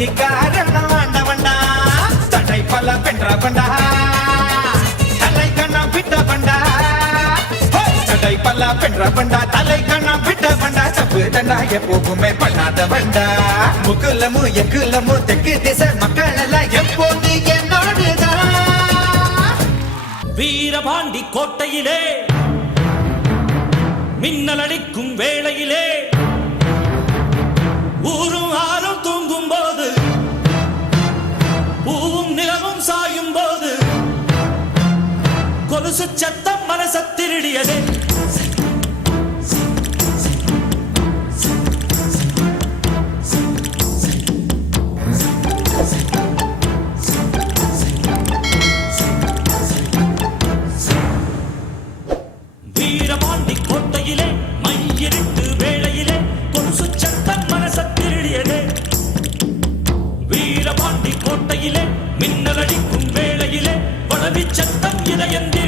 கொள்ளைக்கு காரணம் ஆண்டவன்டா தடை பல பெற்றவன்டா தலை கண்ணம் விட்டவன்டா தடை பல பெற்றவன்டா தலை கண்ணம் விட்டவன்டா தப்பு தண்டா எப்போவுமே பண்ணாதவன்டா முகுலமு எகுலமு தெற்கு திசை மக்கள் எல்லாம் எப்போது என்னோடுதான் வீரபாண்டி கோட்டையிலே மின்னல் அடிக்கும் வேளையிலே ஊரும் ஆறும் தூங்கும் போது பூவும் நிலவும் சாயும் போது கொலுசு சத்தம் மனச திருடியதே வீரபாண்டி கோட்டையிலே மையிருட்டு வேளையிலே கொலுசு சத்தம் மனச திருடியதே வீரபாண்டி கோட்டையிலே மின்னல் அடிக்கும் வேளையிலே வளவி சத்தம் இதயந்திர